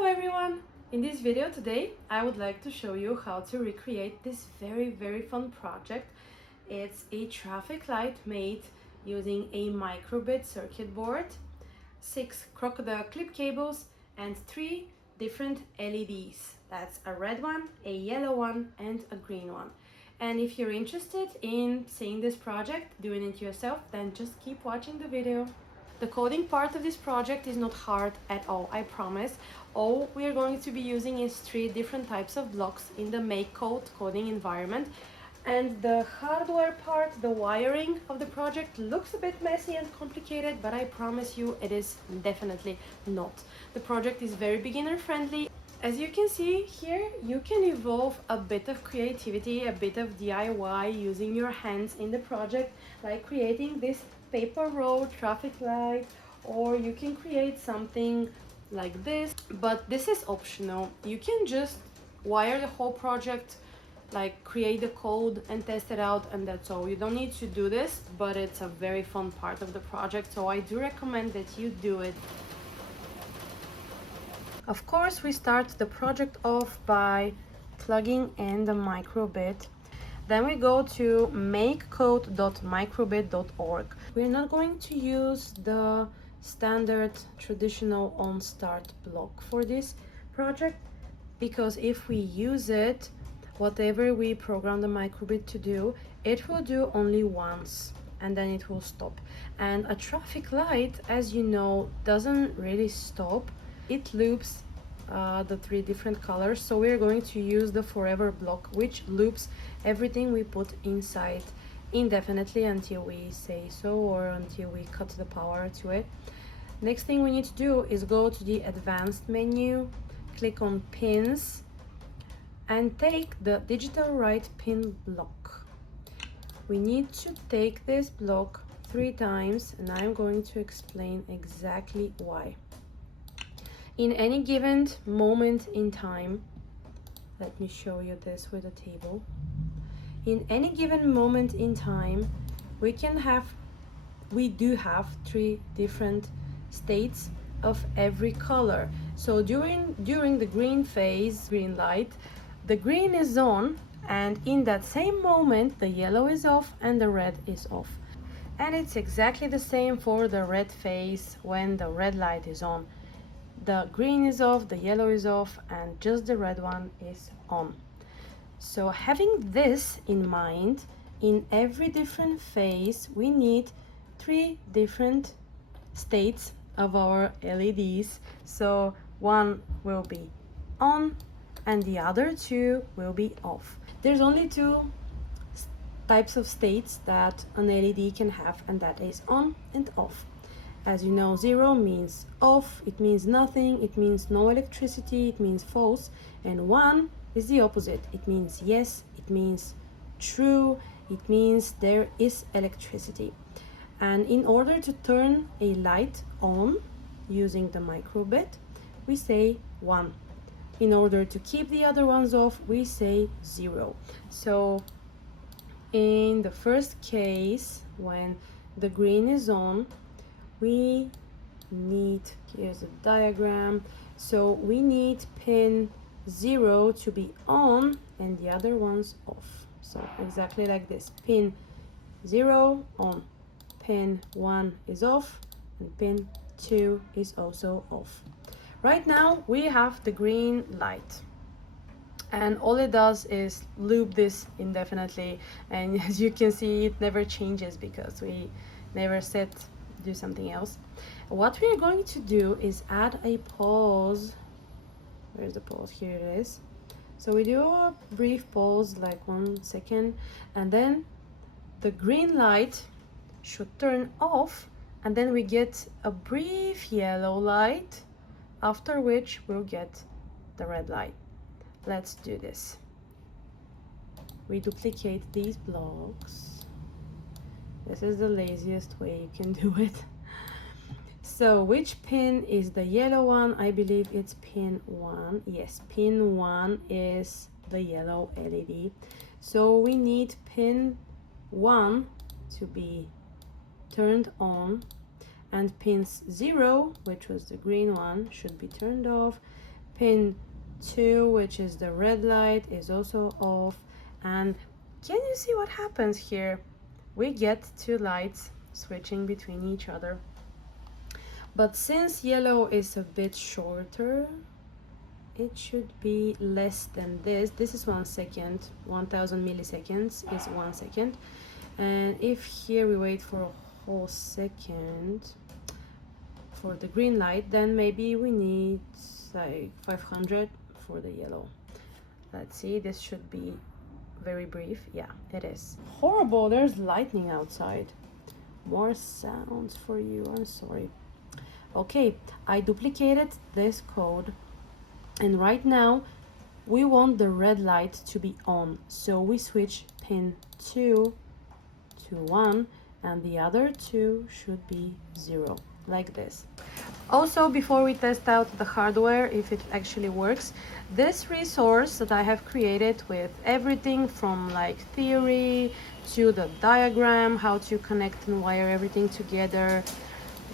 Hello everyone! In this video today I would like to show you how to recreate this very fun project. It's a traffic light made using a microbit circuit board, 6 crocodile clip cables and 3 different LEDs. That's a red one, a yellow one and a green one. And if you're interested in seeing this project, doing it yourself, then just keep watching the video. The coding part of this project is not hard at all, I promise. All we are going to be using is 3 different types of blocks in the MakeCode coding environment. And the hardware part, the wiring of the project, looks a bit messy and complicated, but I promise you it is definitely not. The project is very beginner friendly. As you can see here, you can evolve a bit of creativity, a bit of DIY using your hands in the project, like creating this paper road traffic light, or you can create something like this, but this is optional. You can just wire the whole project, like create the code and test it out, and that's all. You don't need to do this, but it's a very fun part of the project, so I do recommend that you do it. Of course, we start the project off by plugging in the microbit. Then we go to makecode.microbit.org. We're not going to use the standard traditional on-start block for this project, because if we use it, whatever we program the microbit to do, it will do only once and then it will stop. And a traffic light, as you know, doesn't really stop. It loops the 3 different colors, so we're going to use the forever block, which loops everything we put inside indefinitely until we say so, or until we cut the power to it. Next thing we need to do is go to the advanced menu, click on pins and take the digital write pin block. We need to take this block 3 times, and I'm going to explain exactly why. In any given moment in time, let me show you this with a table. In any given moment in time, we do have 3 different states of every color. So during the green phase, green light, the green is on, and in that same moment the yellow is off and the red is off. And it's exactly the same for the red phase when the red light is on. The green is off, the yellow is off, and just the red one is on. So having this in mind, in every different phase we need 3 different states of our LEDs. So one will be on and the other 2 will be off. There's only 2 types of states that an LED can have, and that is on and off. As you know, 0 means off, it means nothing, it means no electricity, it means false, and 1 is the opposite. It means yes, it means true, it means there is electricity. And in order to turn a light on using the microbit, we say 1. In order to keep the other ones off, we say 0. So in the first case, when the green is on, we need, here's a diagram, so we need pin 0 to be on and the other ones off. So exactly like this, pin 0 on, pin 1 is off, and pin 2 is also off. Right now we have the green light, and all it does is loop this indefinitely, and as you can see, it never changes because we never set do something else. What we are going to do is add a pause. Where's the pause? Here it is. So we do a brief pause, like 1 second, and then the green light should turn off, and then we get a brief yellow light, after which we'll get the red light. Let's do this. We duplicate these blocks. This is the laziest way you can do it. So which pin is the yellow one? I believe it's pin 1. Yes, pin 1 is the yellow LED. So we need pin 1 to be turned on, and pins 0, which was the green one, should be turned off. pin 2, which is the red light, is also off. And can you see what happens here? We get two lights switching between each other. But since yellow is a bit shorter, it should be less than this. This is 1 second. 1000 milliseconds is 1 second. And if here we wait for a whole second for the green light, then maybe we need like 500 for the yellow. Let's see, this should be very brief. Yeah, it is. Horrible, there's lightning outside. More sounds for you, I'm sorry. Okay, I duplicated this code, and right now we want the red light to be on, so we switch pin 2 to 1 and the other two should be 0, like this. Also, before we test out the hardware, if it actually works, this resource that I have created with everything from like theory to the diagram, how to connect and wire everything together,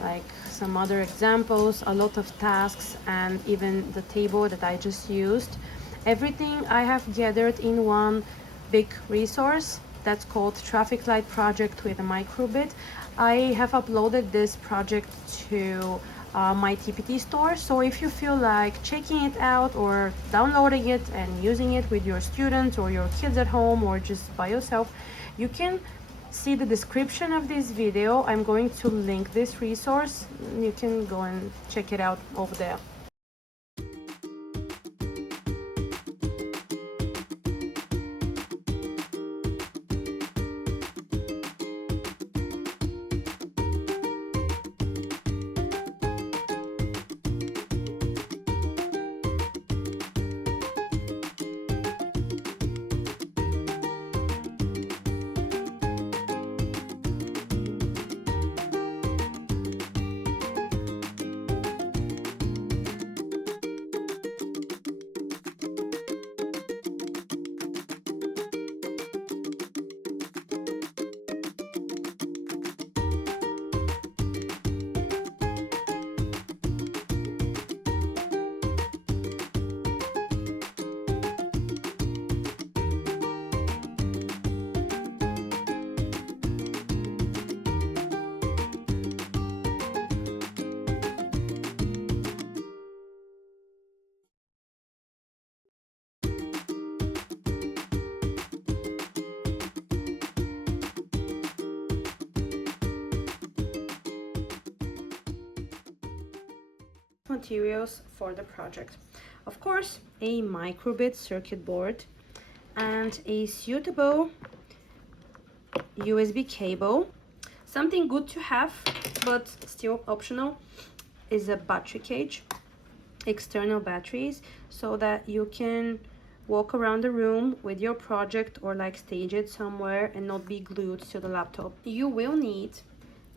like some other examples, a lot of tasks, and even the table that I just used. Everything I have gathered in one big resource that's called Traffic Light Project with a microbit. I have uploaded this project to my TPT store, so if you feel like checking it out or downloading it and using it with your students or your kids at home or just by yourself, you can see the description of this video. I'm going to link this resource. You can go and check it out over there. Materials for the project. Of course, a microbit circuit board and a suitable USB cable. Something good to have, but still optional, is a battery cage, external batteries, so that you can walk around the room with your project or like stage it somewhere and not be glued to the laptop. You will need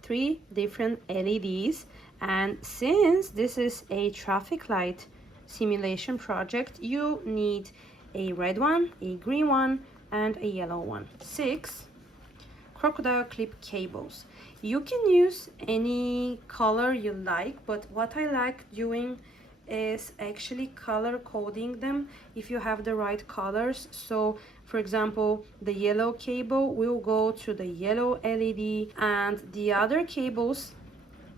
3 different LEDs, and since this is a traffic light simulation project, you need a red one, a green one, and a yellow one. 6 crocodile clip cables. You can use any color you like, but what I like doing is actually color coding them if you have the right colors. So for example, the yellow cable will go to the yellow LED, and the other cables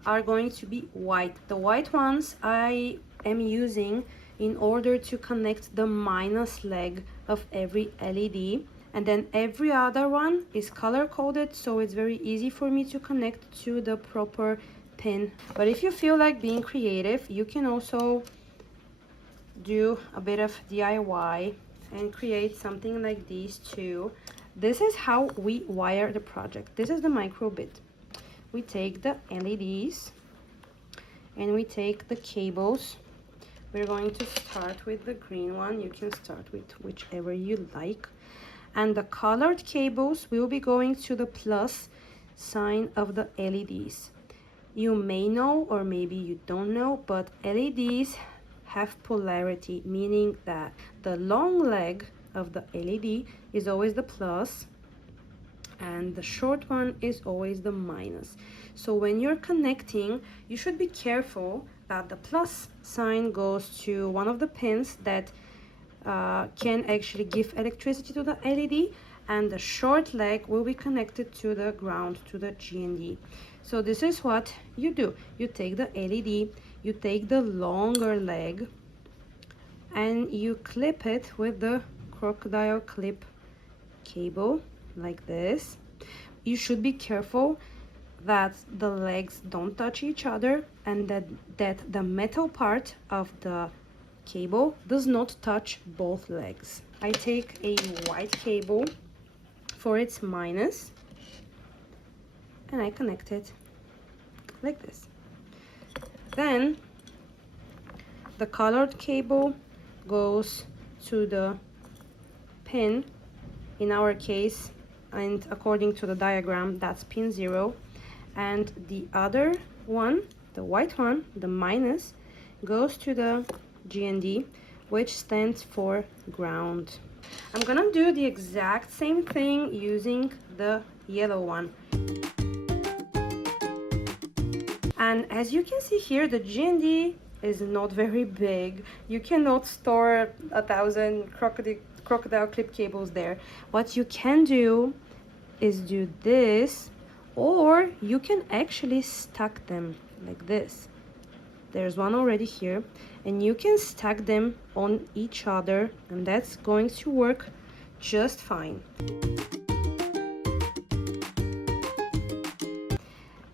are going to be white. The white ones I am using in order to connect the minus leg of every LED, and then every other one is color coded, so it's very easy for me to connect to the proper pin. But if you feel like being creative, you can also do a bit of DIY and create something like these too. This is how we wire the project. This is the microbit. We take the LEDs and we take the cables. We're going to start with the green one. You can start with whichever you like. And the colored cables will be going to the plus sign of the LEDs. You may know, or maybe you don't know, but LEDs have polarity, meaning that the long leg of the LED is always the plus and the short one is always the minus. So when you're connecting, you should be careful that the plus sign goes to one of the pins that can actually give electricity to the LED, and the short leg will be connected to the ground, to the GND. So this is what you do. You take the LED, you take the longer leg, and you clip it with the crocodile clip cable like this. You should be careful that the legs don't touch each other, and that the metal part of the cable does not touch both legs. I take a white cable for its minus and I connect it like this. Then the colored cable goes to the pin, in our case, and according to the diagram, that's pin 0, and the other one, the white one, the minus, goes to the GND, which stands for ground. I'm gonna do the exact same thing using the yellow one. And as you can see here, the GND is not very big. You cannot store 1,000 crocodile clip cables there. What you can do is do this, or you can actually stack them like this. There's one already here, and you can stack them on each other, and that's going to work just fine.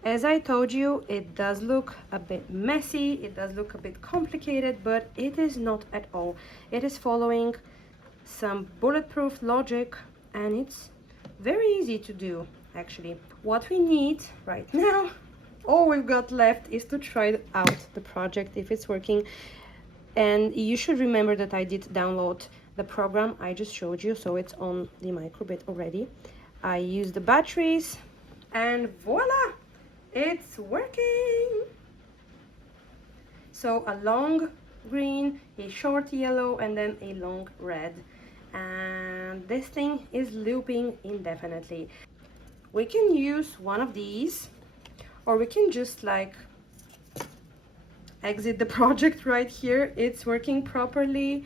As I told you, it does look a bit messy, it does look a bit complicated, but it is not at all. It is following some bulletproof logic, and it's very easy to do, actually. What we need right now, all we've got left, is to try out the project if it's working. And you should remember that I did download the program I just showed you, so it's on the microbit already. I used the batteries, and voila, it's working. So a long green, a short yellow, and then a long red, and this thing is looping indefinitely. We can use one of these, or we can just like exit the project right here. It's working properly.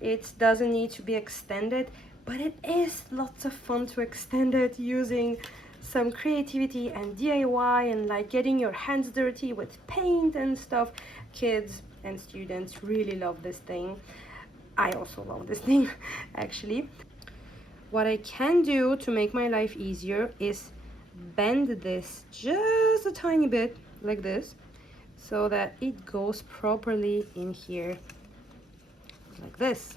It doesn't need to be extended, but it is lots of fun to extend it using some creativity and DIY, and like getting your hands dirty with paint and stuff. Kids and students really love this thing. I also love this thing actually. What I can do to make my life easier is bend this just a tiny bit like this, so that it goes properly in here like this.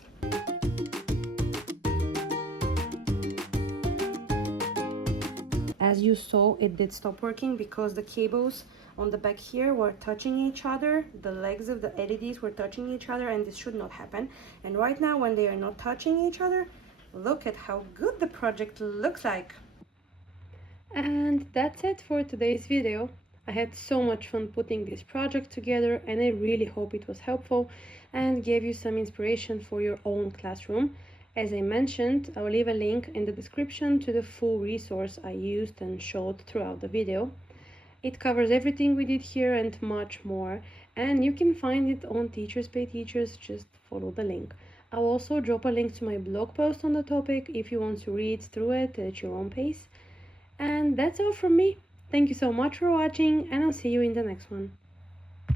As you saw, it did stop working because the cables on the back here were touching each other. The legs of the LEDs were touching each other, and this should not happen. And right now, when they are not touching each other, look at how good the project looks like. And that's it for today's video. I had so much fun putting this project together, and I really hope it was helpful and gave you some inspiration for your own classroom. As I mentioned, I'll leave a link in the description to the full resource I used and showed throughout the video. It covers everything we did here and much more, and you can find it on Teachers Pay Teachers. Just follow the link. I'll also drop a link to my blog post on the topic if you want to read through it at your own pace. And that's all from me. Thank you so much for watching, and I'll see you in the next one.